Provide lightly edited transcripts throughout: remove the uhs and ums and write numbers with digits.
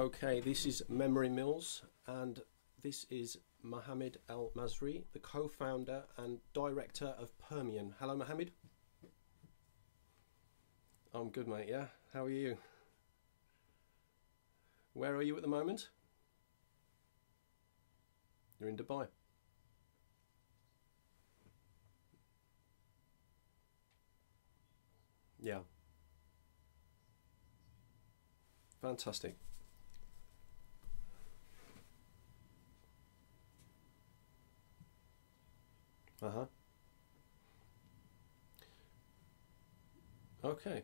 Okay, this is Memory Mills, and this is Mohamed El-Masri, the co-founder and director of Permian. Hello, Mohamed. I'm good, mate. Yeah, how are you? Where are you at the moment? You're in Dubai. Yeah, fantastic. Uh-huh. Okay.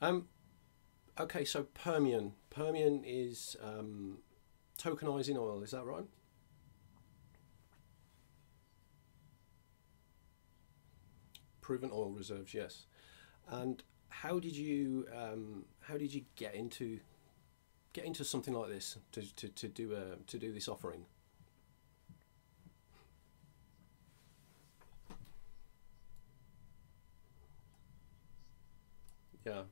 Um, okay, so Permian. Permian is tokenizing oil, is that right? Proven oil reserves, yes. And how did you get into something like this to do this offering? Yeah.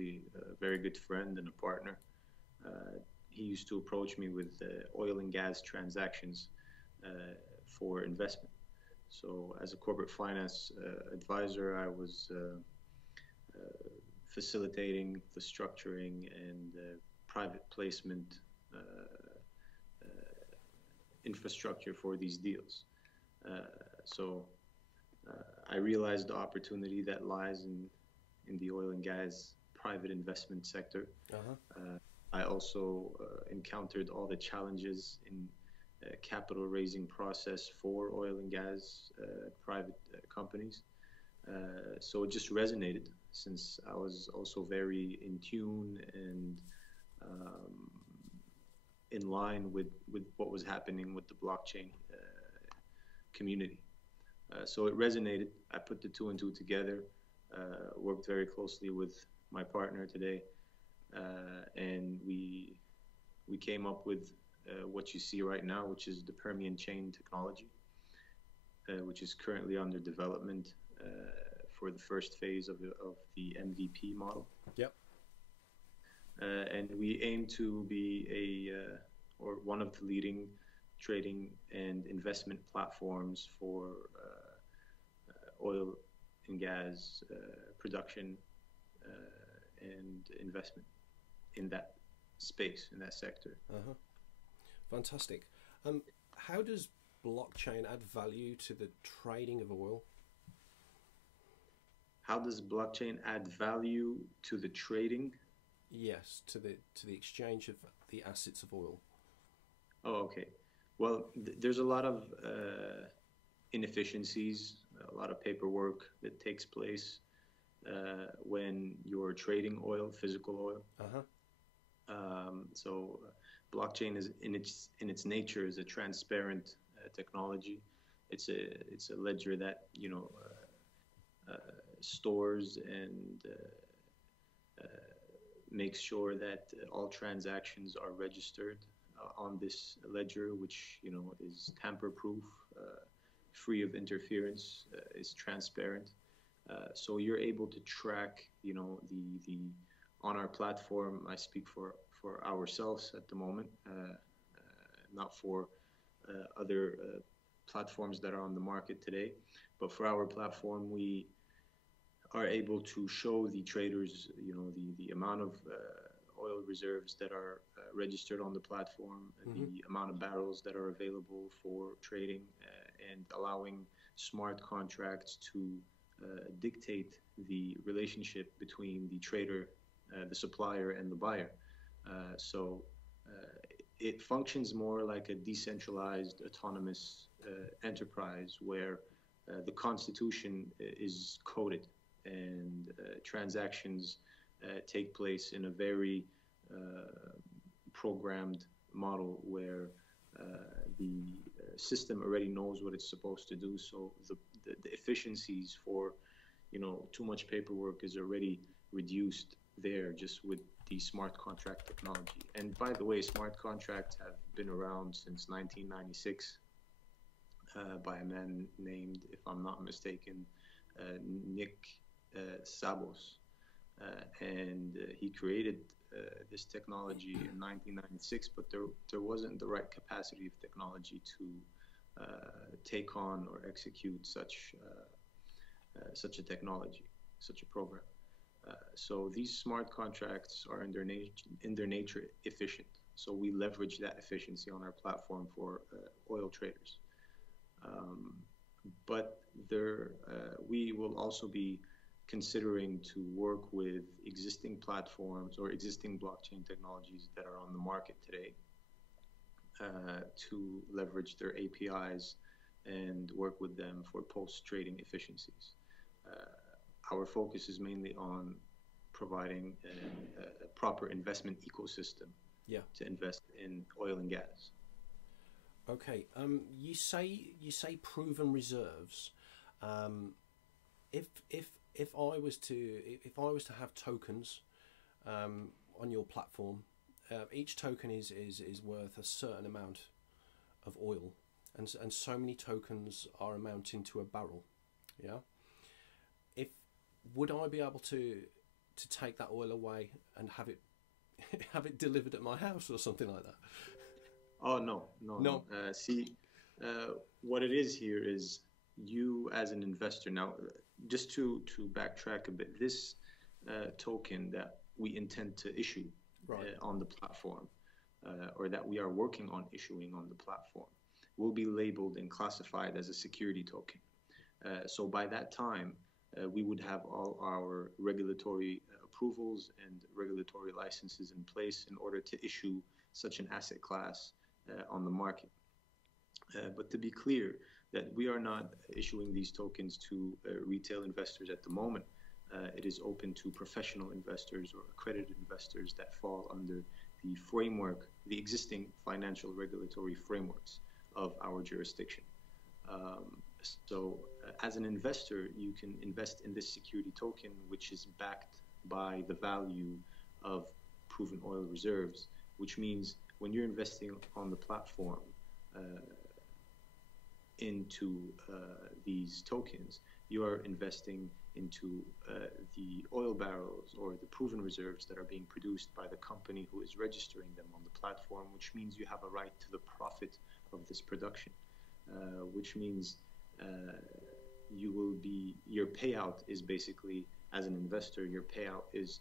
A very good friend and a partner. He used to approach me with oil and gas transactions for investment. So, as a corporate finance advisor, I was facilitating the structuring and private placement uh, infrastructure for these deals. Uh, so, I realized the opportunity that lies in the oil and gas private investment sector. Uh-huh. I also encountered all the challenges in capital raising process for oil and gas private companies. So it just resonated since I was also very in tune and um, in line with what was happening with the blockchain community. So it resonated. I put the two and two together, worked very closely with my partner today, and we came up with what you see right now, which is the Permian chain technology, which is currently under development for the first phase of the MVP model. Yep. And we aim to be or one of the leading trading and investment platforms for oil and gas production and investment in that space, in that sector. Uh-huh. Fantastic. How does blockchain add value to the trading of oil? How does blockchain add value to the trading? Yes, to the exchange of the assets of oil. Oh, okay. Well, there's a lot of inefficiencies, a lot of paperwork that takes place when you're trading oil, physical oil. Uh-huh. So blockchain is in its nature is a transparent technology. It's a ledger that stores and makes sure that all transactions are registered on this ledger, which is tamper-proof, free of interference, is transparent. So you're able to track, the on our platform. I speak for ourselves at the moment, not for other platforms that are on the market today, but for our platform, we are able to show the traders, the amount of oil reserves that are registered on the platform, Mm-hmm. the amount of barrels that are available for trading, and allowing smart contracts to dictate the relationship between the trader, the supplier, and the buyer. So it functions more like a decentralized, autonomous enterprise where the constitution is coded and transactions take place in a very programmed model where the system already knows what it's supposed to do. So the efficiencies for, too much paperwork is already reduced there just with the smart contract technology. And by the way, smart contracts have been around since 1996 by a man named, if I'm not mistaken, Nick Sabos. And he created this technology in 1996, but there wasn't the right capacity of technology to take on or execute such a technology, such a program. So these smart contracts are in their nature efficient. So we leverage that efficiency on our platform for oil traders. But we will also be considering to work with existing platforms or existing blockchain technologies that are on the market today to leverage their APIs and work with them for post-trading efficiencies. Our focus is mainly on providing a proper investment ecosystem to invest in oil and gas. Okay. You say proven reserves. If I was to have tokens on your platform, each token is worth a certain amount of oil, and so many tokens are amounting to a barrel. Yeah. Would I be able to take that oil away and have it delivered at my house or something like that? Oh, no. What it is here is you as an investor. Now, just to backtrack a bit, this token that we intend to issue on the platform, or that we are working on issuing on the platform, will be labeled and classified as a security token. So by that time, we would have all our regulatory approvals and regulatory licenses in place in order to issue such an asset class on the market. But to be clear, that we are not issuing these tokens to retail investors at the moment. It is open to professional investors or accredited investors that fall under the framework, the existing financial regulatory frameworks of our jurisdiction. So as an investor, you can invest in this security token, which is backed by the value of proven oil reserves, which means when you're investing on the platform into these tokens, you are investing into the oil barrels or the proven reserves that are being produced by the company who is registering them on the platform, which means you have a right to the profit of this production, which means your payout is basically, as an investor, your payout is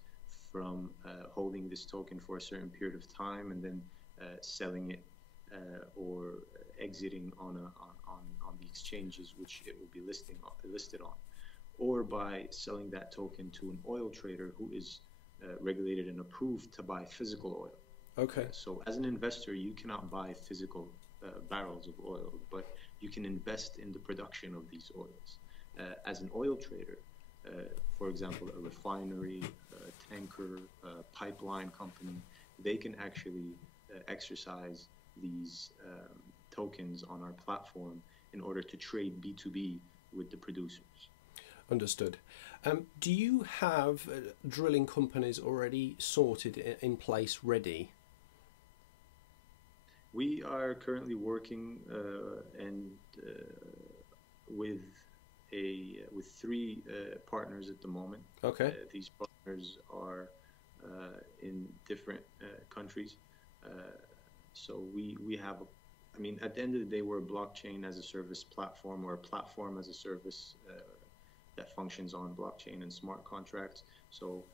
from holding this token for a certain period of time and then selling it or exiting on the exchanges which it will be listed on, or by selling that token to an oil trader who is regulated and approved to buy physical oil. Okay. So as an investor, you cannot buy physical barrels of oil, but you can invest in the production of these oils. As an oil trader, for example, a refinery, a tanker, a pipeline company, they can actually exercise these tokens on our platform in order to trade B2B with the producers. Understood. Do you have drilling companies already sorted in place, ready? We are currently working with three partners at the moment. Okay. These partners are in different countries. So we have, at the end of the day, we're a blockchain as a service platform, or a platform as a service that functions on blockchain and smart contracts. So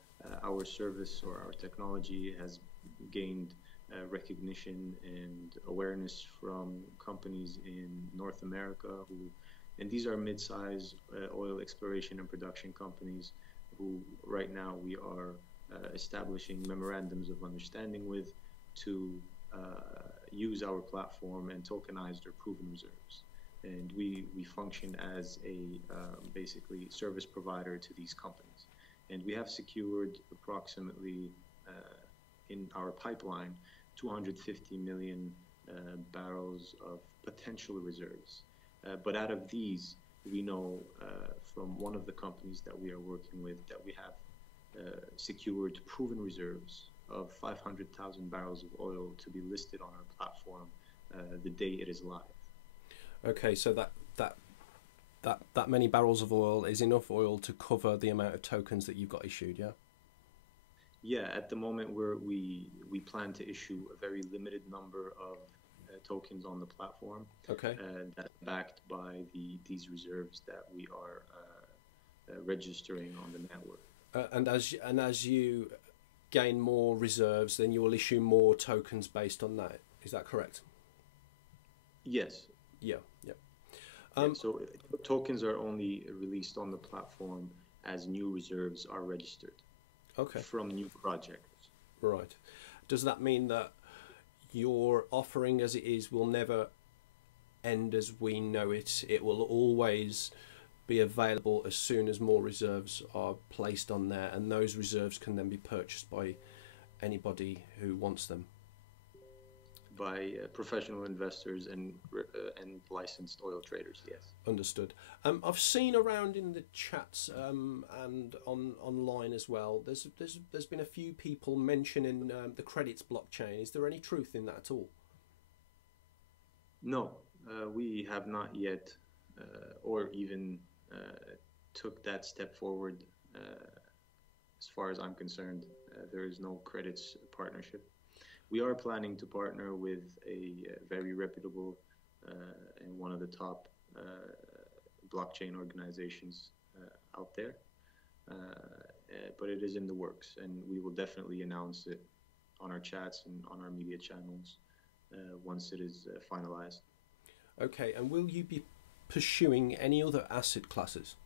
our service or our technology has gained recognition and awareness from companies in North America and these are mid-size oil exploration and production companies who right now we are establishing memorandums of understanding with to use our platform and tokenize their proven reserves. And we function as a basically service provider to these companies. And we have secured approximately in our pipeline 250 million barrels of potential reserves. But out of these, we know from one of the companies that we are working with that we have secured proven reserves of 500,000 barrels of oil to be listed on our platform the day it is live. Okay, so that many barrels of oil is enough oil to cover the amount of tokens that you've got issued, yeah? Yeah, at the moment we plan to issue a very limited number of tokens on the platform. Okay. That's backed by these reserves that we are registering on the network. And as you gain more reserves, then you will issue more tokens based on that. Is that correct? Yes. Yeah. So tokens are only released on the platform as new reserves are registered. Okay. From new projects. Right. Does that mean that your offering as it is will never end as we know it? It will always be available as soon as more reserves are placed on there, and those reserves can then be purchased by anybody who wants them? By professional investors and licensed oil traders, yes. Understood. I've seen around in the chats and online as well. There's been a few people mentioning the credits blockchain. Is there any truth in that at all? No, we have not yet, or even took that step forward. As far as I'm concerned, there is no credits partnership. We are planning to partner with a very reputable and one of the top blockchain organizations out there, but it is in the works, and we will definitely announce it on our chats and on our media channels once it is finalized. Okay, and will you be pursuing any other asset classes?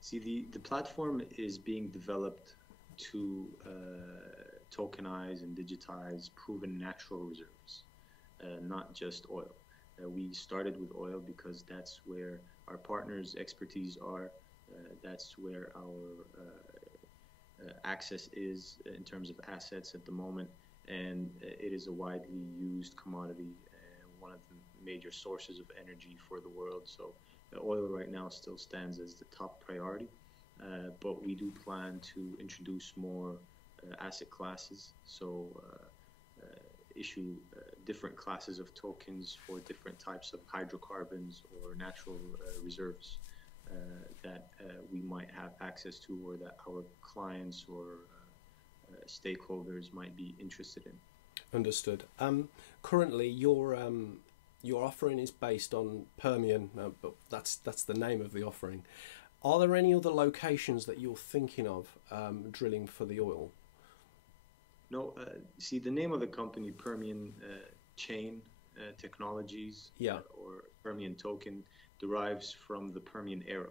See, the platform is being developed to tokenize and digitize proven natural reserves, not just oil. We started with oil because that's where our partners' expertise are. That's where our access is in terms of assets at the moment, and it is a widely used commodity, one of the major sources of energy for the world. So oil right now still stands as the top priority, but we do plan to introduce more asset classes, so issue different classes of tokens for different types of hydrocarbons or natural reserves that we might have access to, or that our clients or stakeholders might be interested in. Understood. Currently, your offering is based on Permian, but that's the name of the offering. Are there any other locations that you're thinking of drilling for the oil? No, see, the name of the company, Permian Chain Technologies, or Permian Token, derives from the Permian era.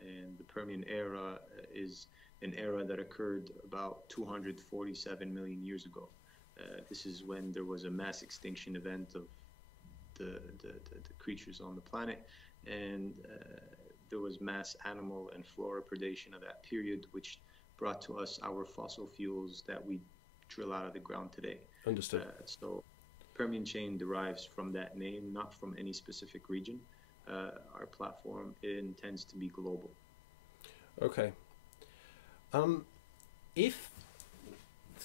And the Permian era is an era that occurred about 247 million years ago. This is when there was a mass extinction event of the creatures on the planet, and there was mass animal and flora predation of that period, which brought to us our fossil fuels that we drill out of the ground today. Understood. So Permian Chain derives from that name, not from any specific region. Our platform intends to be global. Okay.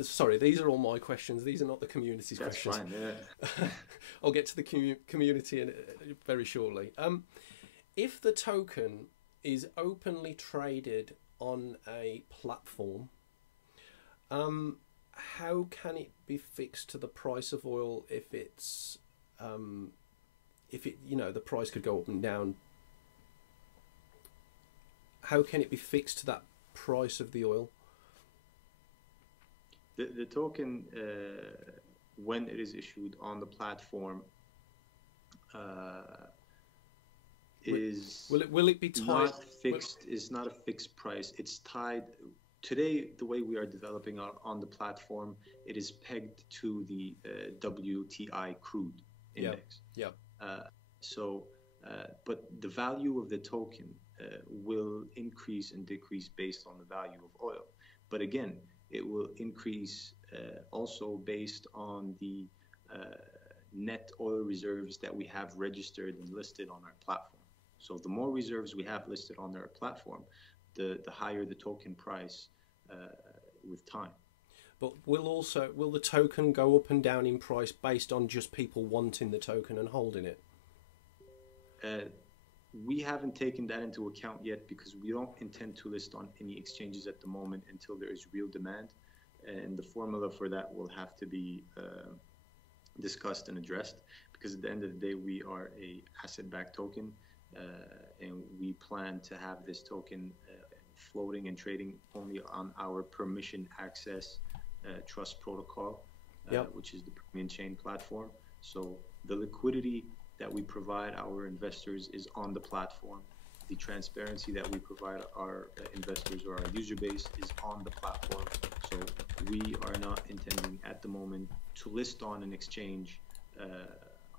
Sorry, these are all my questions. These are not the community's questions. That's fine, yeah. I'll get to the community very shortly. If the token is openly traded on a platform, how can it be fixed to the price of oil if the price could go up and down? How can it be fixed to that price of the oil? The token, when it is issued on the platform, will it be tied? Not fixed. It's not a fixed price. It's tied. Today, the way we are developing on the platform, it is pegged to the WTI crude index. Yeah. But the value of the token will increase and decrease based on the value of oil. But again, it will increase also based on the net oil reserves that we have registered and listed on our platform. So the more reserves we have listed on their platform, the higher the token price with time. But will the token go up and down in price based on just people wanting the token and holding it? We haven't taken that into account yet because we don't intend to list on any exchanges at the moment until there is real demand. And the formula for that will have to be discussed and addressed, because at the end of the day, we are a asset-backed token, and we plan to have this token floating and trading only on our permission access trust protocol, which is the Permian chain platform. So the liquidity that we provide our investors is on the platform. The transparency that we provide our investors or our user base is on the platform. So we are not intending at the moment to list on an exchange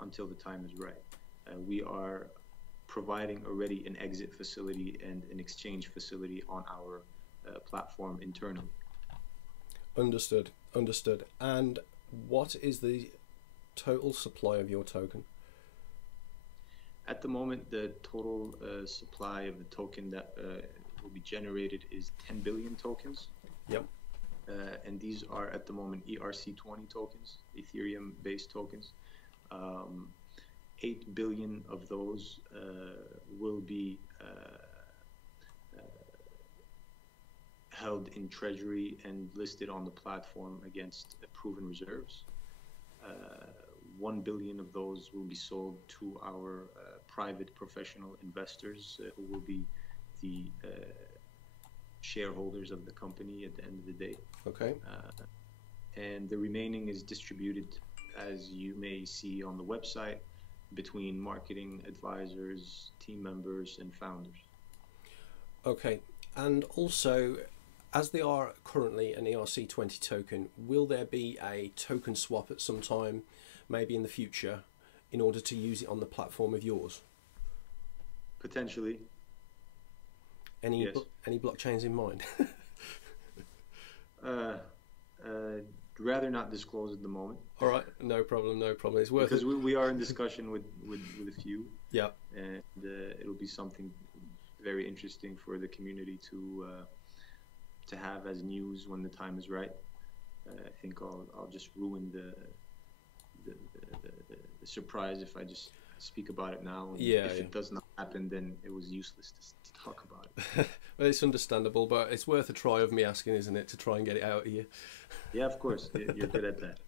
until the time is right. We are providing already an exit facility and an exchange facility on our platform internally. Understood. And what is the total supply of your token? At the moment, the total supply of the token that will be generated is 10 billion tokens. Yep. And these are at the moment ERC20 tokens, Ethereum-based tokens. 8 billion of those will be held in treasury and listed on the platform against proven reserves. 1 billion of those will be sold to our private professional investors who will be the shareholders of the company at the end of the day. Okay. And the remaining is distributed, as you may see on the website, between marketing advisors, team members, and founders. Okay. And also, as they are currently an ERC20 token, will there be a token swap at some time, maybe in the future, in order to use it on the platform of yours? Potentially. Yes. Any blockchains in mind? Rather not disclose at the moment. All right, no problem. It's worth because it. we are in discussion with a few. Yeah. And it'll be something very interesting for the community to have as news when the time is right. I think I'll just ruin the surprise if I just speak about it now. And if it does not happen, then it was useless to talk about it. Well, it's understandable, but it's worth a try of me asking, isn't it, to try and get it out of you? Yeah, of course. You're good at that.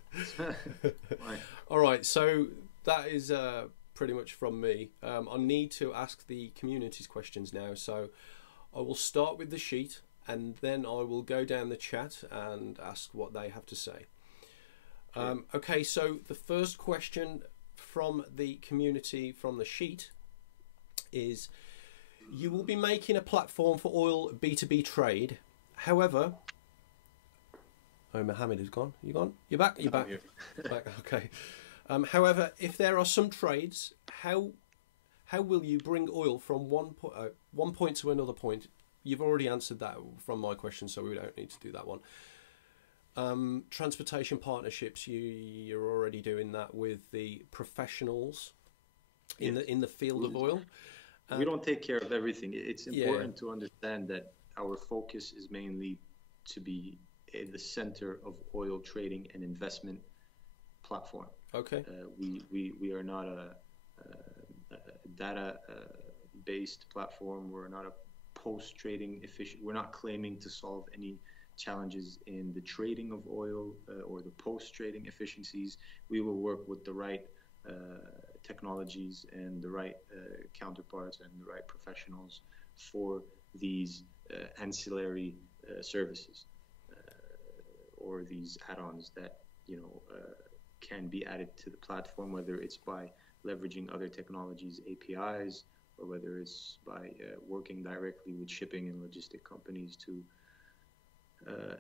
All right, so that is pretty much from me. I need to ask the community's questions now, so I will start with the sheet and then I will go down the chat and ask what they have to say. Okay, so the first question from the community from the sheet is: you will be making a platform for oil B2B trade. However, Mohamed is gone. You gone? You're back? You're back. Back. Okay. However, if there are some trades, how will you bring oil from one point to another point? You've already answered that from my question, so we don't need to do that one. Transportation partnerships, you're already doing that with the professionals in the field of oil. We don't take care of everything. It's important to understand that our focus is mainly to be at the center of oil trading and investment platform. Okay. We are not a data based platform. We're not a post trading efficient. We're not claiming to solve any challenges in the trading of oil or the post trading efficiencies. We will work with the right technologies and the right counterparts and the right professionals for these ancillary services or these add-ons that can be added to the platform, whether it's by leveraging other technologies, APIs, or whether it's by working directly with shipping and logistic companies to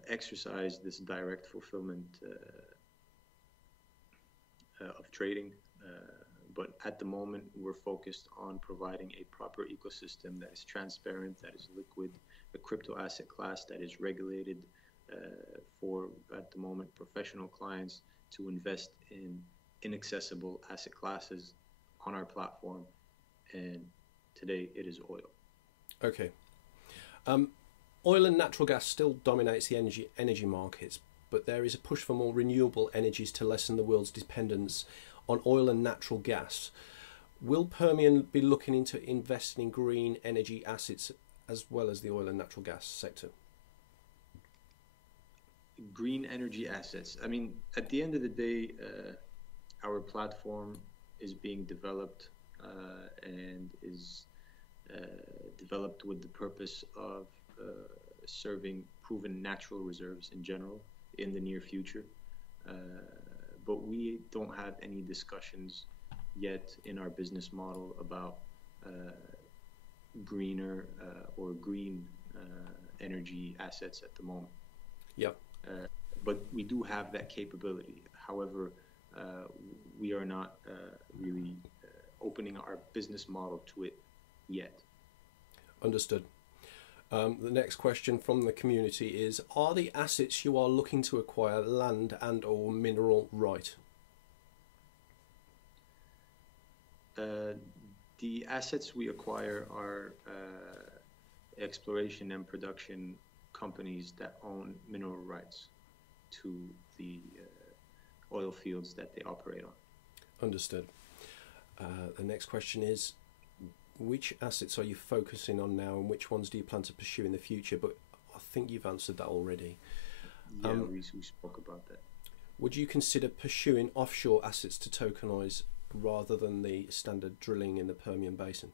exercise this direct fulfillment of trading. But at the moment, we're focused on providing a proper ecosystem that is transparent, that is liquid, a crypto asset class that is regulated for, at the moment, professional clients to invest in inaccessible asset classes on our platform. And Today, it is oil. Okay. Oil and natural gas still dominates the energy markets, but there is a push for more renewable energies to lessen the world's dependence on oil and natural gas. Will Permian be looking into investing in green energy assets as well as the oil and natural gas sector? Green energy assets. I mean, at the end of the day, our platform is being developed and is developed with the purpose of serving proven natural reserves in general in the near future. But we don't have any discussions yet in our business model about greener or green energy assets at the moment. Yeah. But we do have that capability. However, we are not really opening our business model to it yet. Understood. The next question from the community is, are the assets you are looking to acquire land and or mineral right? The assets we acquire are exploration and production companies that own mineral rights to the oil fields that they operate on. Understood. The next question is, which assets are you focusing on now and which ones do you plan to pursue in the future? But I think you've answered that already. Yeah, we spoke about that. Would you consider pursuing offshore assets to tokenize rather than the standard drilling in the Permian Basin?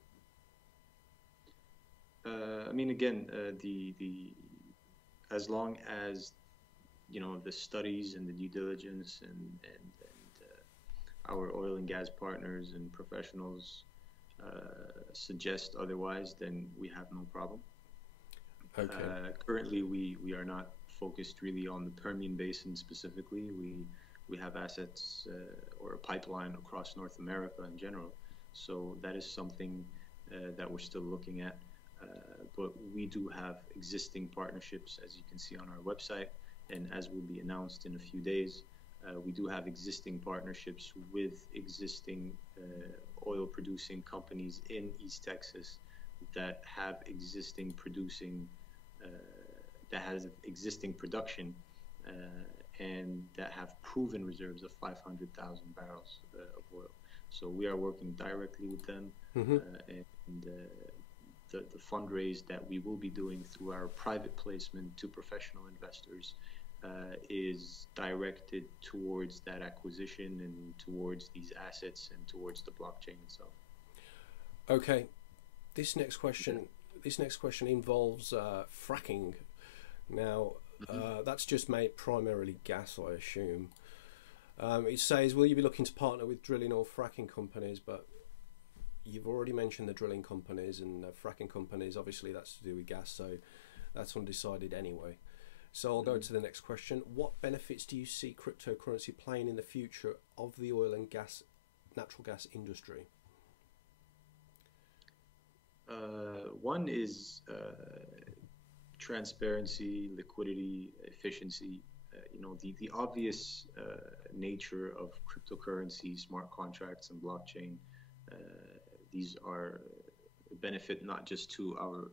I mean, again, the as long as the studies and the due diligence and our oil and gas partners and professionals suggest otherwise, then we have no problem. Okay. Currently, we are not focused really on the Permian Basin specifically. We have assets or a pipeline across North America in general. So that is something that we're still looking at. But we do have existing partnerships, as you can see on our website, and as will be announced in a few days. We do have existing partnerships with existing oil-producing companies in East Texas that have existing production and that have proven reserves of 500,000 barrels of oil. So we are working directly with them, and the fundraise that we will be doing through our private placement to professional investors is directed towards that acquisition and towards these assets and towards the blockchain itself. Okay, this next question involves fracking. Now, that's just made primarily gas, I assume. It says, will you be looking to partner with drilling or fracking companies? But you've already mentioned the drilling companies and fracking companies. Obviously, that's to do with gas, so that's undecided anyway. So I'll go to the next question. What benefits do you see cryptocurrency playing in the future of the oil and natural gas industry? One is transparency, liquidity, efficiency. The obvious nature of cryptocurrency, smart contracts, and blockchain. These are a benefit not just to our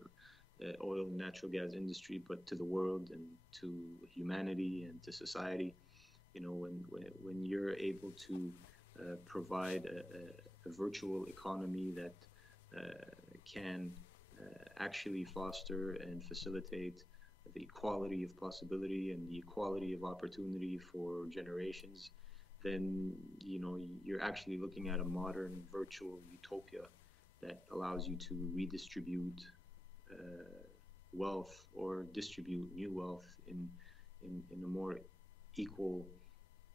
oil and natural gas industry, but to the world and to humanity and to society. When you're able to provide a virtual economy that can actually foster and facilitate the equality of possibility and the equality of opportunity for generations, then you're actually looking at a modern virtual utopia that allows you to redistribute wealth or distribute new wealth in a more equal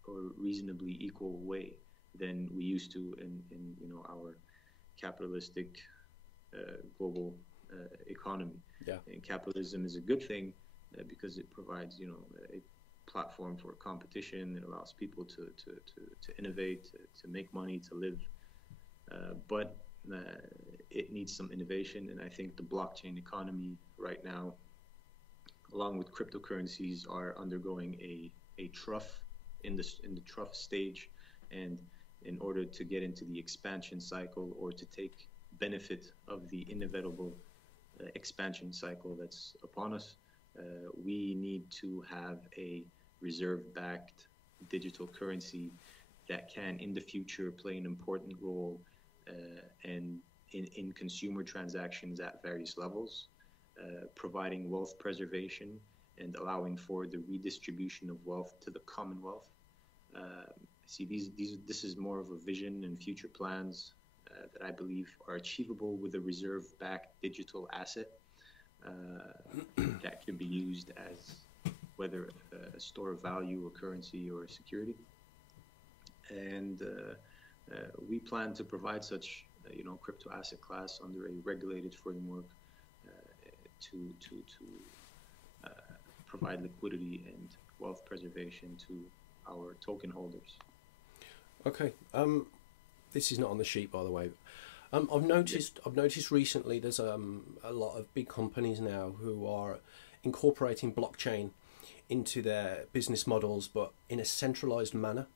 or reasonably equal way than we used to in our capitalistic global economy. Yeah. And capitalism is a good thing because it provides a platform for competition. It allows people to innovate, to make money, to live. But it needs some innovation, and I think the blockchain economy right now, along with cryptocurrencies, are undergoing a trough in the trough stage, and in order to get into the expansion cycle or to take benefit of the inevitable expansion cycle that's upon us, we need to have a reserve-backed digital currency that can, in the future, play an important role and in consumer transactions at various levels, providing wealth preservation and allowing for the redistribution of wealth to the Commonwealth. This is more of a vision and future plans that I believe are achievable with a reserve-backed digital asset that can be used as whether a store of value, a currency, or a security. And we plan to provide such, crypto asset class under a regulated framework to provide liquidity and wealth preservation to our token holders. Okay. This is not on the sheet, by the way. I've noticed recently there's a lot of big companies now who are incorporating blockchain into their business models, but in a centralized manner.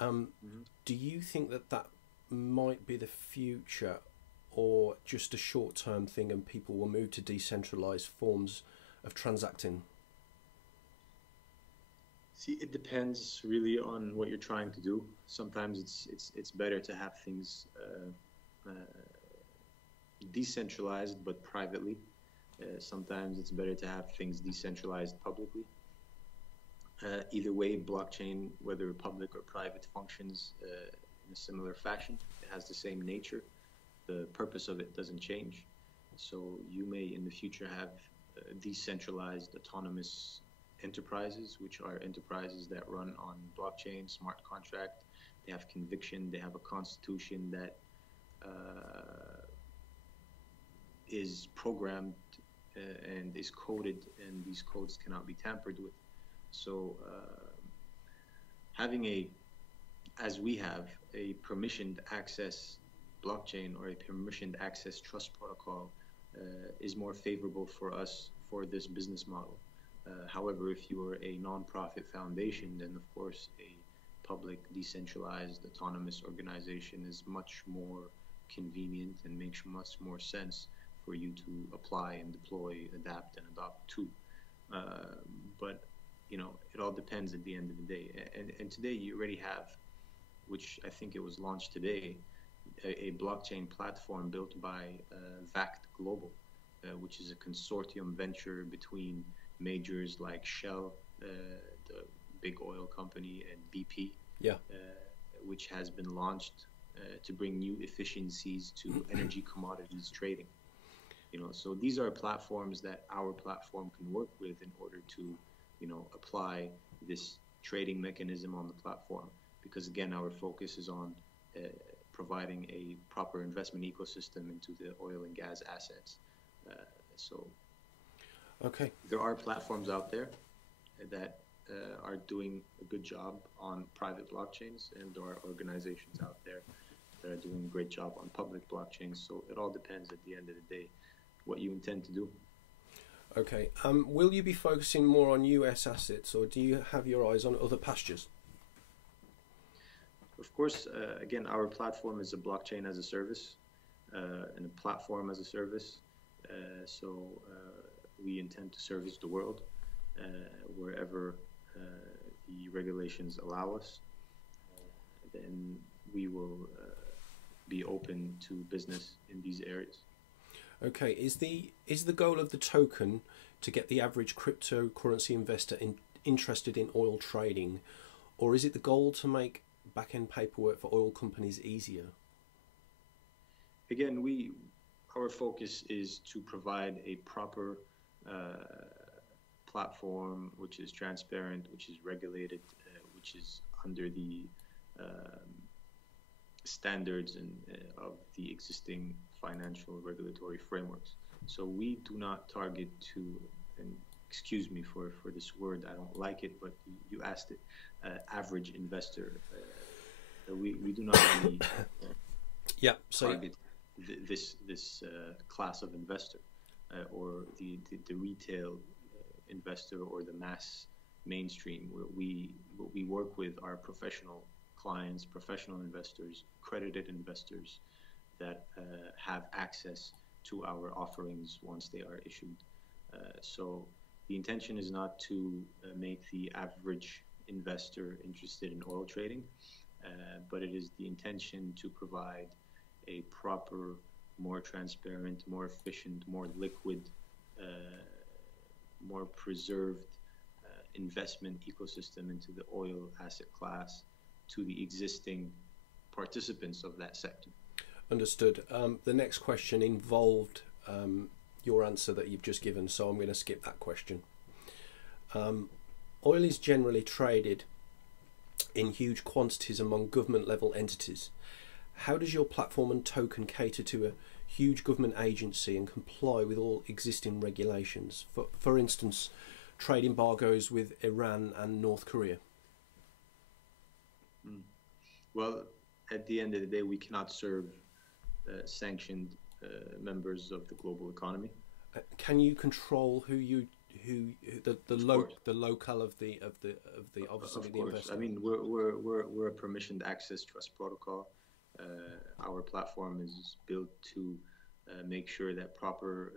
Do you think that might be the future, or just a short-term thing, and people will move to decentralized forms of transacting? See, it depends really on what you're trying to do. Sometimes it's better to have things decentralized but privately. Sometimes it's better to have things decentralized publicly. Either way, blockchain, whether public or private, functions in a similar fashion. It has the same nature. The purpose of it doesn't change. So you may in the future have decentralized autonomous enterprises, which are enterprises that run on blockchain, smart contract. They have conviction. They have a constitution that is programmed and is coded, and these codes cannot be tampered with. So having as we have a permissioned access blockchain or a permissioned access trust protocol is more favorable for us for this business model. However, if you are a non-profit foundation, then of course a public, decentralized, autonomous organization is much more convenient and makes much more sense for you to apply and deploy, adapt and adopt to. But it all depends at the end of the day. And today you already have, which I think it was launched today, a blockchain platform built by VACT Global, which is a consortium venture between majors like Shell, the big oil company, and BP, which has been launched to bring new efficiencies to energy commodities trading. So these are platforms that our platform can work with in order to apply this trading mechanism on the platform, because again, our focus is on providing a proper investment ecosystem into the oil and gas assets. Okay. There are platforms out there that are doing a good job on private blockchains, and there are organizations out there that are doing a great job on public blockchains. So it all depends at the end of the day what you intend to do. Okay. Will you be focusing more on US assets, or do you have your eyes on other pastures? Of course, again, our platform is a blockchain as a service and a platform as a service. So we intend to service the world wherever the regulations allow us. Then we will be open to business in these areas. Okay, is the goal of the token to get the average cryptocurrency investor interested in oil trading, or is it the goal to make back-end paperwork for oil companies easier? Again, our focus is to provide a proper platform which is transparent, which is regulated, which is under the standards of the existing financial regulatory frameworks. So we do not target to, and excuse me for this word, I don't like it, but you asked it, average investor. We do not really target this class of investor or the retail investor or the mass mainstream. What we work with are professional clients, professional investors, accredited investors that have access to our offerings once they are issued. So the intention is not to make the average investor interested in oil trading, but it is the intention to provide a proper, more transparent, more efficient, more liquid, more preserved investment ecosystem into the oil asset class to the existing participants of that sector. Understood. The next question involved your answer that you've just given, so I'm going to skip that question. Oil is generally traded in huge quantities among government level entities. How does your platform and token cater to a huge government agency and comply with all existing regulations? For instance, trade embargoes with Iran and North Korea. Well, at the end of the day, we cannot serve sanctioned members of the global economy. Can you control the locale of the obviously of the course. investor? I mean, we're a permissioned access trust protocol. Our platform is built to make sure that proper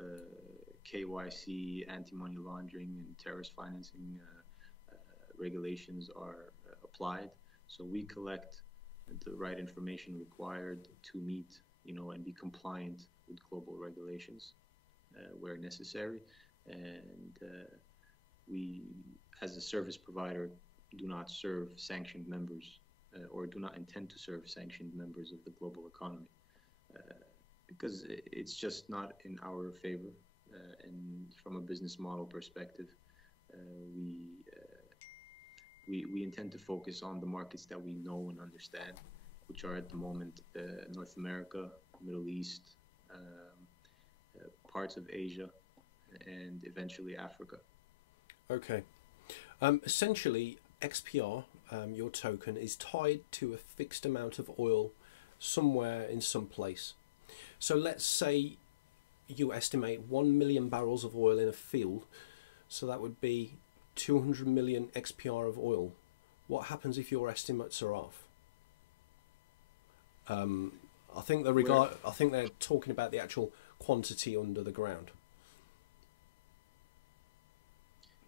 KYC, anti-money laundering, and terrorist financing regulations are applied. So we collect the right information required to meet, and be compliant with global regulations where necessary. And we, as a service provider, do not serve sanctioned members or do not intend to serve sanctioned members of the global economy because it's just not in our favor. And from a business model perspective, we intend to focus on the markets that we know and understand, which are at the moment North America, Middle East, parts of Asia, and eventually Africa. Okay. Essentially, XPR, your token, is tied to a fixed amount of oil somewhere in some place. So let's say you estimate 1 million barrels of oil in a field, so that would be 200 million XPR of oil. What happens if your estimates are off? I think they're talking about the actual quantity under the ground.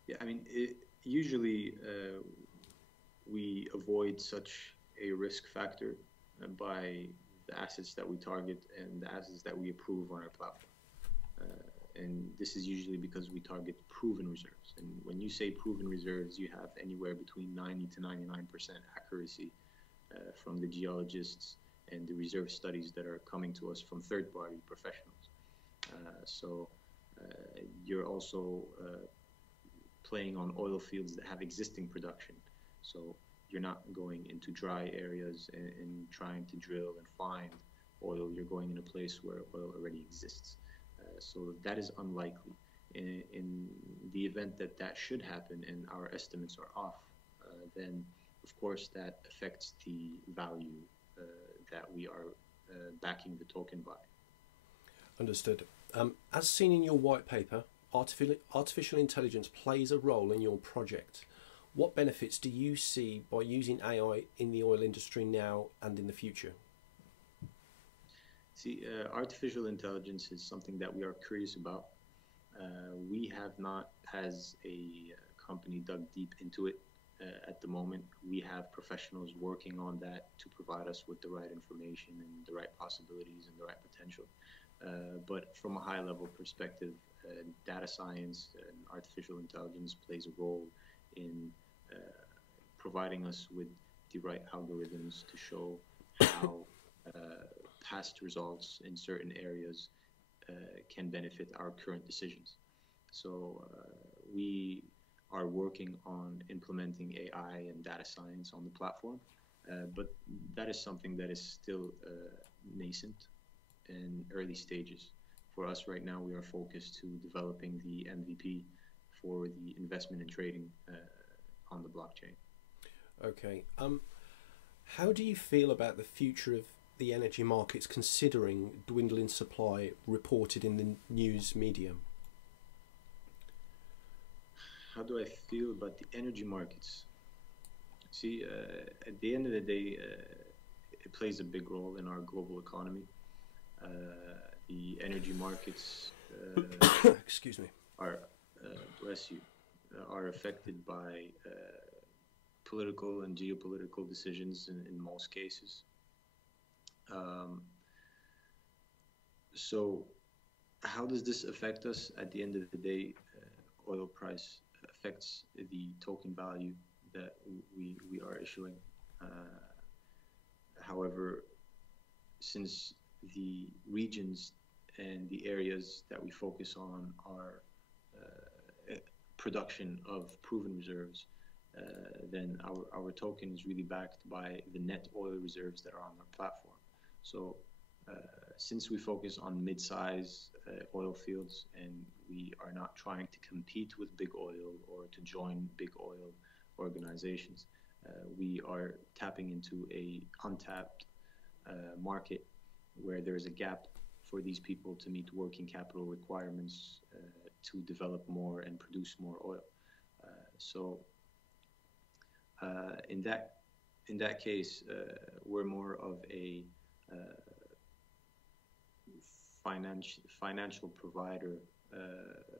Yeah, I mean, usually we avoid such a risk factor by the assets that we target and the assets that we approve on our platform. And this is usually because we target proven reserves. And when you say proven reserves, you have anywhere between 90 to 99% accuracy from the geologists and the reserve studies that are coming to us from third-party professionals. So you're also playing on oil fields that have existing production. So you're not going into dry areas and trying to drill and find oil. You're going in a place where oil already exists. So that is unlikely. In the event that that should happen and our estimates are off, then of course that affects the value that we are backing the token by. Understood. As seen in your white paper, artificial intelligence plays a role in your project. What benefits do you see by using AI in the oil industry now and in the future? See, artificial intelligence is something that we are curious about. We have not, as a company, dug deep into it at the moment. We have professionals working on that to provide us with the right information and the right possibilities and the right potential. But from a high-level perspective, data science and artificial intelligence plays a role in providing us with the right algorithms to show how past results in certain areas can benefit our current decisions. So we are working on implementing AI and data science on the platform, but that is something that is still nascent and early stages. For us right now, we are focused to developing the MVP for the investment and trading on the blockchain. Okay. How do you feel about the future of the energy markets considering dwindling supply reported in the news media? How do I feel about the energy markets? See, at the end of the day, it plays a big role in our global economy. The energy markets Excuse me. are, bless you, are affected by political and geopolitical decisions in most cases. So how does this affect us? At the end of the day, oil price affects the token value that we are issuing. However, since the regions and the areas that we focus on are production of proven reserves, then our token is really backed by the net oil reserves that are on our platform. So since we focus on mid-size oil fields and we are not trying to compete with big oil or to join big oil organizations, we are tapping into a untapped market where there is a gap for these people to meet working capital requirements to develop more and produce more oil. So in that case, we're more of a financial provider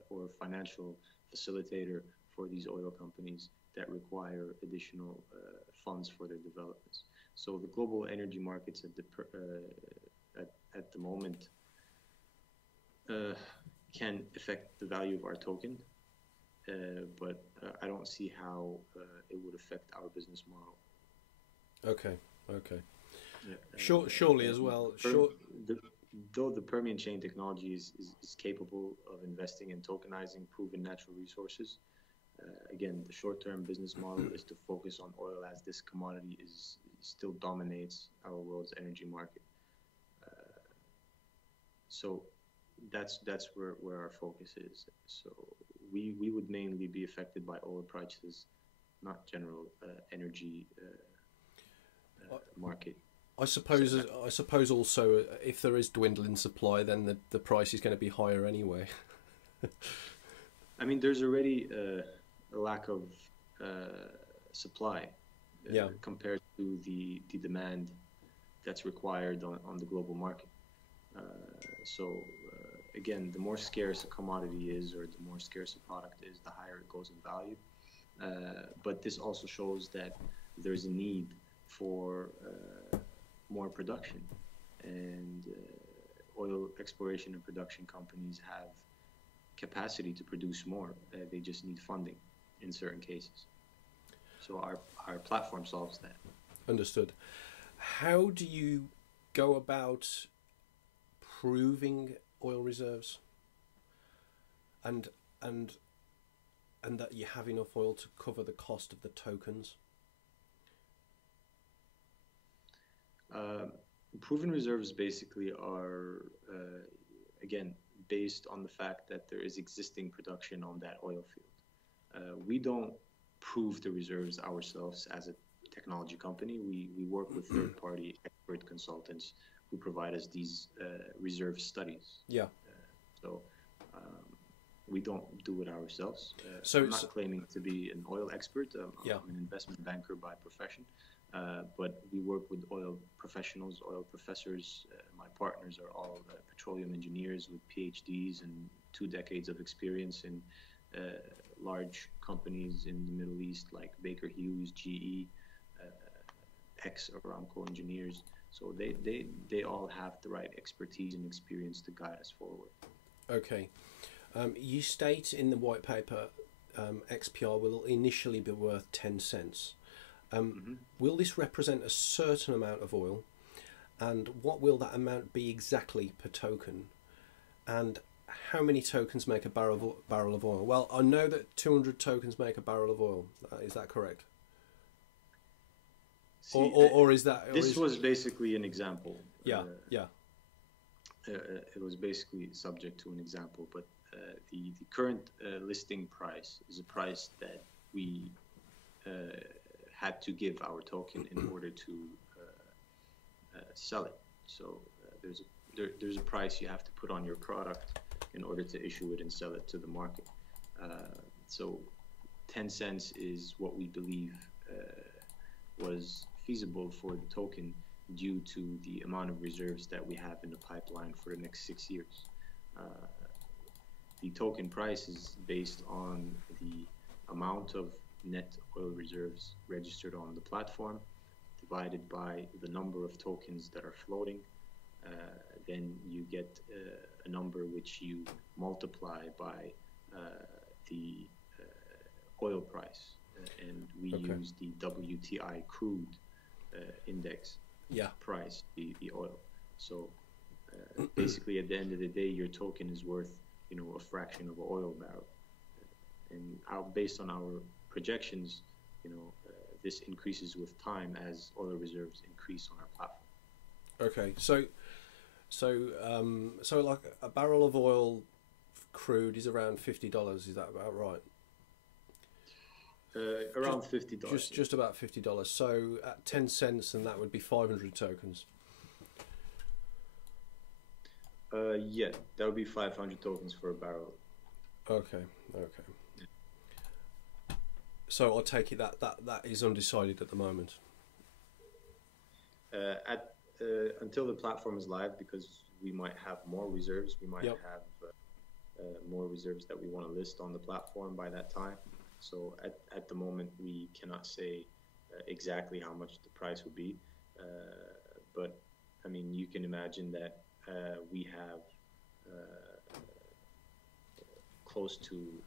or financial facilitator for these oil companies that require additional funds for their developments. So the global energy markets at the moment can affect the value of our token, but I don't see how it would affect our business model. Okay. Surely as well. Though the Permian chain technology is capable of investing in tokenizing proven natural resources, again, the short-term business model is to focus on oil, as this commodity still dominates our world's energy market. So that's where our focus is. So we would mainly be affected by oil prices, not general energy market. I suppose also if there is dwindling supply, then the price is going to be higher anyway. I mean, there's already a lack of supply compared to the demand that's required on the global market. So again, the more scarce a commodity is, or the more scarce a product is, the higher it goes in value. But this also shows that there's a need for more production, and oil exploration and production companies have capacity to produce more. They just need funding in certain cases. So our platform solves that. Understood. How do you go about proving oil reserves and that you have enough oil to cover the cost of the tokens? Proven reserves basically are, again, based on the fact that there is existing production on that oil field. We don't prove the reserves ourselves as a technology company. We work with third-party expert consultants who provide us these reserve studies. Yeah. So we don't do it ourselves. So I'm not claiming to be an oil expert. I'm an investment banker by profession. But we work with oil professionals, oil professors. My partners are all petroleum engineers with PhDs and 2 decades of experience in large companies in the Middle East like Baker Hughes, GE, ex-Aramco engineers. So they all have the right expertise and experience to guide us forward. Okay. You state in the white paper XPR will initially be worth 10 cents. Will this represent a certain amount of oil, and what will that amount be exactly per token, and how many tokens make a barrel of oil? Well, I know that 200 tokens make a barrel of oil. Is that correct? See, or is that... This was basically an example. Yeah. It was basically subject to an example, but the current listing price is a price that we had to give our token in order to sell it. So there's a price you have to put on your product in order to issue it and sell it to the market. So 10 cents is what we believe was feasible for the token due to the amount of reserves that we have in the pipeline for the next 6 years. The token price is based on the amount of net oil reserves registered on the platform divided by the number of tokens that are floating. Then you get a number which you multiply by the oil price. And we use the WTI crude index price, the oil. So basically, at the end of the day, your token is worth, a fraction of an oil barrel. And based on our projections, this increases with time as oil reserves increase on our platform. Okay, so like a barrel of oil crude is around $50. Is that about right? Around $50. Just about $50. So at 10 cents, and that would be 500 tokens. Yeah, that would be 500 tokens for a barrel. Okay. So I'll take it that is undecided at the moment. Until the platform is live, because we might have more reserves, we might have more reserves that we want to list on the platform by that time. So at the moment, we cannot say exactly how much the price would be. But I mean, you can imagine that we have close to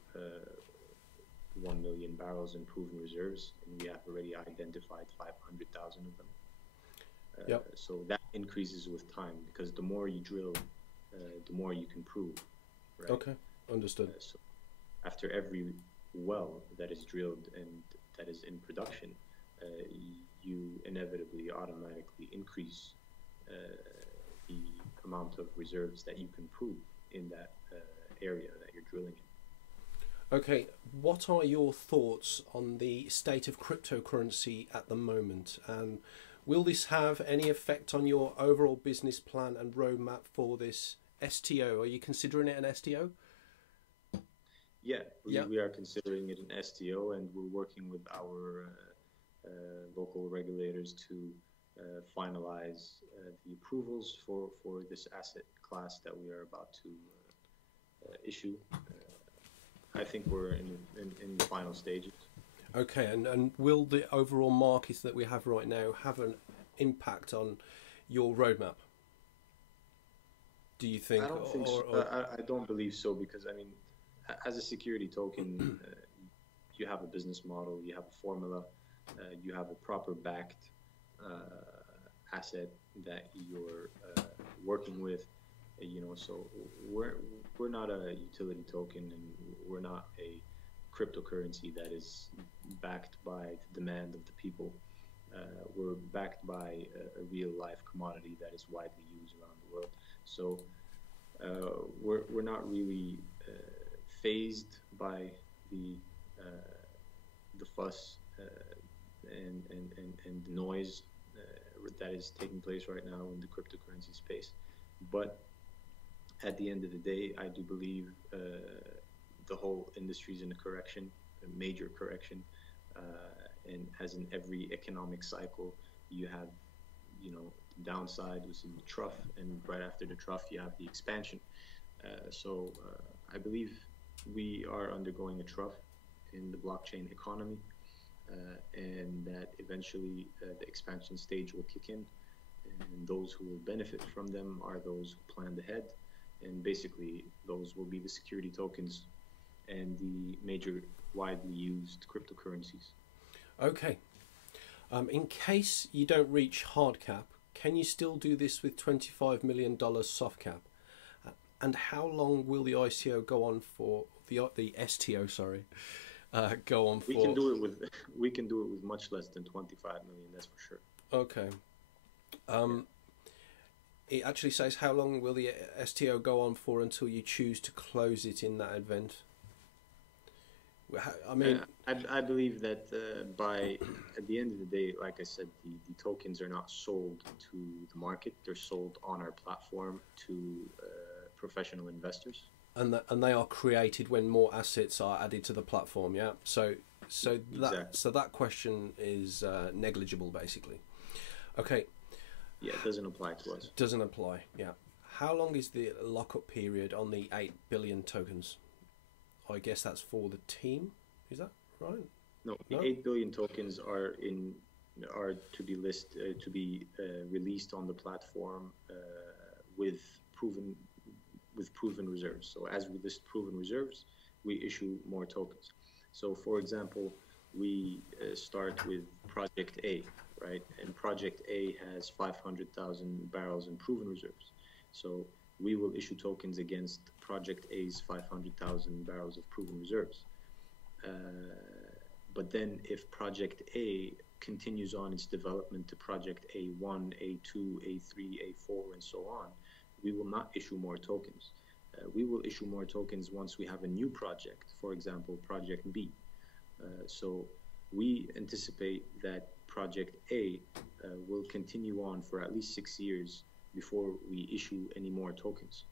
1 million barrels in proven reserves, and we have already identified 500,000 of them. So that increases with time, because the more you drill, the more you can prove. Right? Okay, understood. So after every well that is drilled and that is in production, you inevitably automatically increase the amount of reserves that you can prove in that area that you're drilling in. Okay, what are your thoughts on the state of cryptocurrency at the moment, and will this have any effect on your overall business plan and roadmap for this STO? Are you considering it an STO? Yeah, we are considering it an STO, and we're working with our local regulators to finalize the approvals for this asset class that we are about to issue. I think we're in the final stages. Okay, and will the overall market that we have right now have an impact on your roadmap? Do you think? I don't think so. I don't believe so, because I mean, as a security token, you have a business model, you have a formula, you have a proper backed asset that you're working with. So we're not a utility token, and we're not a cryptocurrency that is backed by the demand of the people. We're backed by a real life commodity that is widely used around the world. So we're not really phased by the fuss and the noise that is taking place right now in the cryptocurrency space. But at the end of the day, I do believe the whole industry is in a correction, a major correction. And as in every economic cycle, you have, downside, which is the trough, and right after the trough, you have the expansion. So I believe we are undergoing a trough in the blockchain economy, and that eventually the expansion stage will kick in, and those who will benefit from them are those who planned ahead, and basically those will be the security tokens and the major widely used cryptocurrencies. Okay. In case you don't reach hard cap, can you still do this with $25 million soft cap? And how long will the ICO go on for? The STO, sorry, go on for? We can do it with much less than 25 million. That's for sure. Okay. It actually says how long will the STO go on for until you choose to close it in that event. I mean, I believe that at the end of the day, like I said, the tokens are not sold to the market; they're sold on our platform to professional investors. And they are created when more assets are added to the platform. Yeah. So Exactly. that question is negligible, basically. Okay. Yeah, it doesn't apply to us. Doesn't apply. Yeah. How long is the lockup period on the 8 billion tokens? I guess that's for the team. Is that right? No, the 8 billion tokens are to be released on the platform with proven reserves. So as we list proven reserves, we issue more tokens. So for example, we start with project A, right? And project A has 500,000 barrels in proven reserves. So we will issue tokens against project A's 500,000 barrels of proven reserves. But then if project A continues on its development to project A1, A2, A3, A4, and so on, we will not issue more tokens. We will issue more tokens once we have a new project, for example, project B. So we anticipate that project A will continue on for at least 6 years before we issue any more tokens.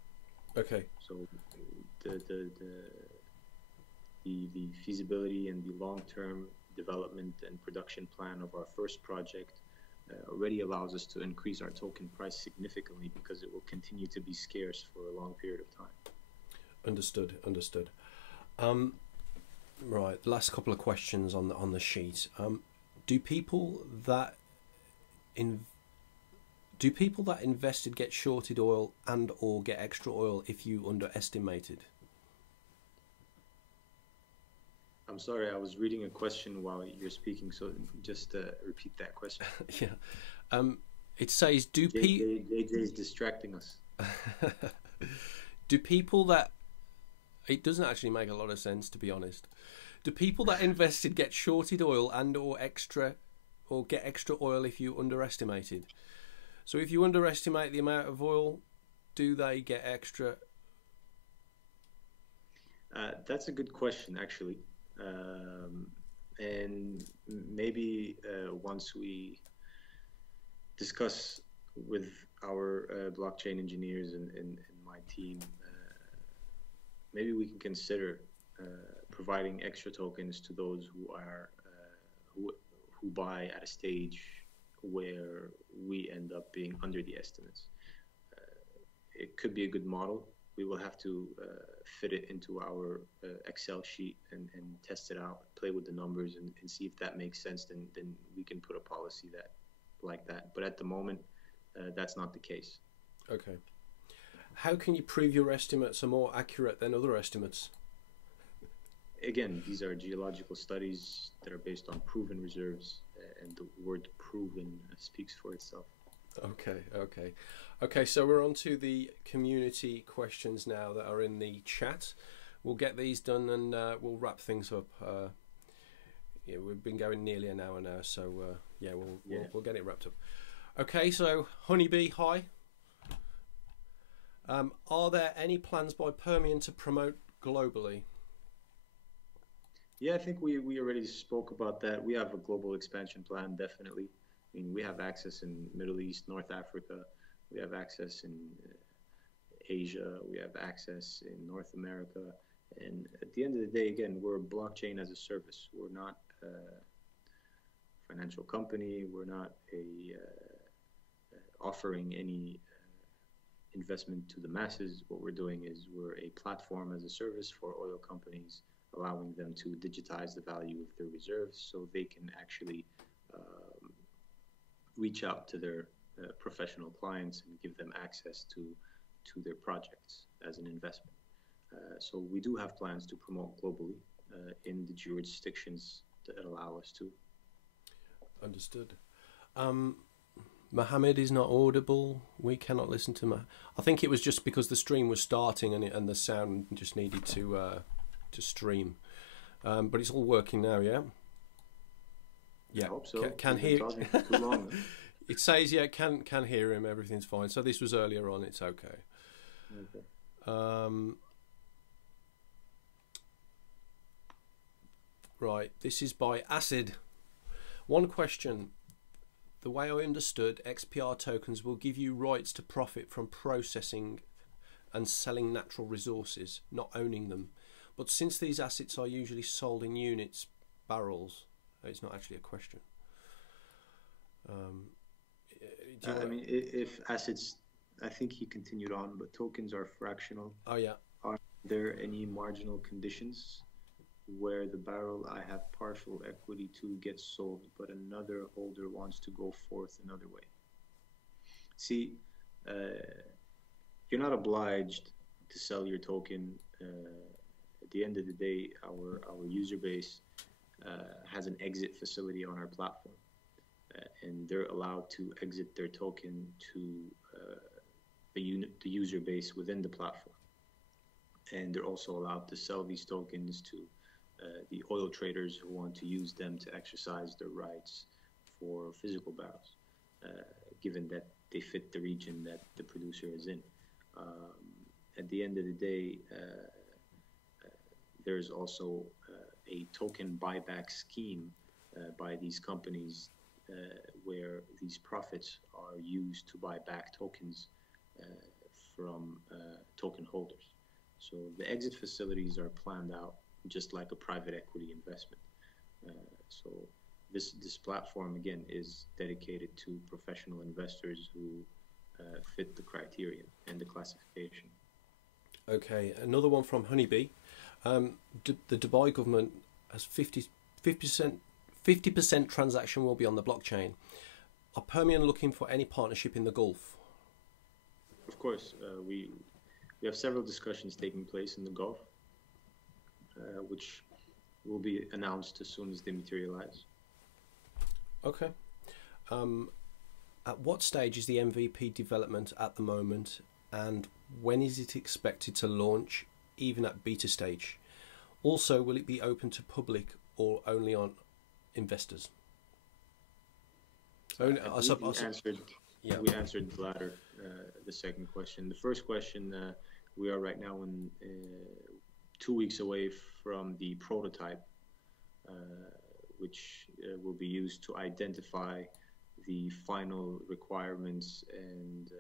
Okay. So the feasibility and the long-term development and production plan of our first project already allows us to increase our token price significantly because it will continue to be scarce for a long period of time. Understood. Right, last couple of questions on the sheet. Do people that invested get shorted oil and or get extra oil if you underestimated? I'm sorry, I was reading a question while you're speaking, so just repeat that question. Yeah. It says, JJ is distracting us. Do people that... It doesn't actually make a lot of sense, to be honest. Do people that invested get shorted oil and or get extra oil if you underestimated? So if you underestimate the amount of oil, do they get extra? That's a good question, actually. And maybe once we discuss with our blockchain engineers and my team, maybe we can consider providing extra tokens to those who are who buy at a stage where we end up being under the estimates. It could be a good model. We will have to fit it into our Excel sheet and test it out, play with the numbers and see if that makes sense. Then we can put a policy like that. But at the moment, that's not the case. Okay. How can you prove your estimates are more accurate than other estimates? Again, these are geological studies that are based on proven reserves, and the word proven speaks for itself. Okay, so we're on to the community questions now that are in the chat. We'll get these done and we'll wrap things up. Yeah, we've been going nearly an hour now, so we'll get it wrapped up. Okay, so Honeybee, hi. Are there any plans by Permian to promote globally? Yeah, I think we already spoke about that. We have a global expansion plan, definitely. I mean, we have access in Middle East, North Africa. We have access in Asia. We have access in North America. And at the end of the day, again, we're a blockchain as a service. We're not a financial company. We're not offering any investment to the masses. What we're doing is we're a platform as a service for oil companies, allowing them to digitize the value of their reserves so they can actually reach out to their professional clients and give them access to their projects as an investment. So we do have plans to promote globally in the jurisdictions that allow us to. Understood. Mohamed is not audible. We cannot listen to I think it was just because the stream was starting and the sound just needed to stream. But it's all working now, yeah? Yeah. I hope so. Can hear. Too long. It says, yeah, can hear him. Everything's fine. So this was earlier on. It's okay. Right. This is by Acid. One question. The way I understood, XPR tokens will give you rights to profit from processing and selling natural resources, not owning them. But since these assets are usually sold in units, barrels, it's not actually a question. I mean, if assets, I think he continued on, but tokens are fractional. Oh yeah. Are there any marginal conditions where the barrel I have partial equity to gets sold, but another holder wants to go forth another way? See, you're not obliged to sell your token. At the end of the day, our user base has an exit facility on our platform, and they're allowed to exit their token to the user base within the platform. And they're also allowed to sell these tokens to the oil traders who want to use them to exercise their rights for physical barrels, given that they fit the region that the producer is in. At the end of the day, there's also a token buyback scheme by these companies where these profits are used to buy back tokens from token holders. So the exit facilities are planned out just like a private equity investment. So this platform, again, is dedicated to professional investors who fit the criteria and the classification. Okay, another one from Honeybee. The Dubai government has 50% transaction will be on the blockchain. Are Permian looking for any partnership in the Gulf? Of course, we have several discussions taking place in the Gulf, which will be announced as soon as they materialize. Okay. At what stage is the MVP development at the moment, and when is it expected to launch, even at beta stage? Also, will it be open to public or only on investors? We answered the latter, the second question. The first question, we are right now 2 weeks away from the prototype, which will be used to identify the final requirements and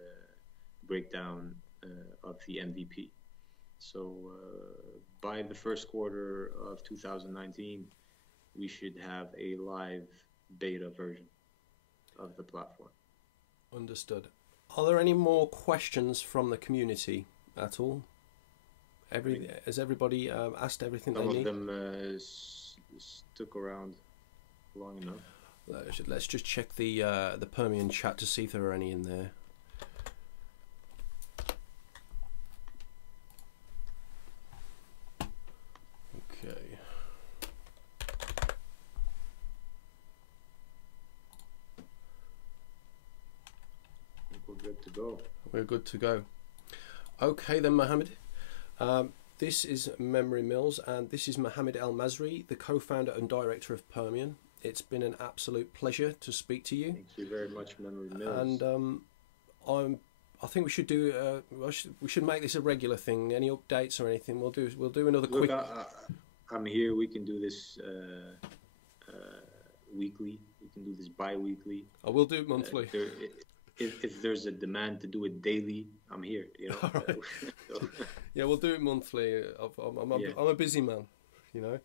breakdown of the MVP. So by the first quarter of 2019, we should have a live beta version of the platform. Understood. Are there any more questions from the community at all? Has everybody asked everything they need? Some of them stuck around long enough. Let's just check the Permian chat to see if there are any in there. Okay. I think we're good to go. We're good to go. Okay then, Mohamed. This is Memory Mills, and this is Mohamed El-Masri, the co-founder and director of Permian. It's been an absolute pleasure to speak to you. Thank you very much, Memory Mills. And I think we should do. We should make this a regular thing. Any updates or anything? We'll do another quick. I'm here. We can do this weekly. We can do this bi-weekly. I will do it monthly. If there's a demand to do it daily, I'm here. You know. Right. Yeah, we'll do it monthly. I'm a busy man, you know.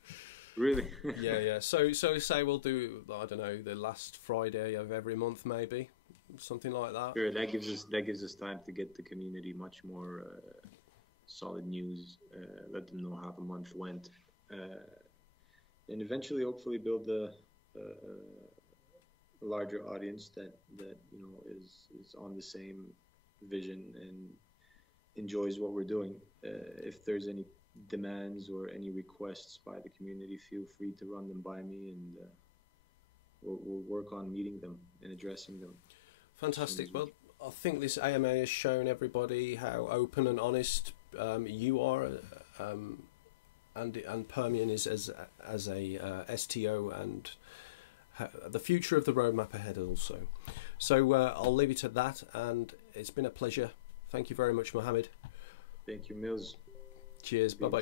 Really? Yeah. So say we'll do, I don't know, the last Friday of every month, maybe something like that. Sure. That gives us time to get the community much more solid news. Let them know how the month went, and eventually, hopefully, build a larger audience that you know is on the same vision and enjoys what we're doing. If there's any demands or any requests by the community, feel free to run them by me, and we'll work on meeting them and addressing them. Fantastic. Well, I think this AMA has shown everybody how open and honest you are, and Permian is as a STO, and the future of the roadmap ahead also. So I'll leave it at that, and it's been a pleasure. Thank you very much, Mohamed. Thank you, Mills. Cheers. Bye-bye.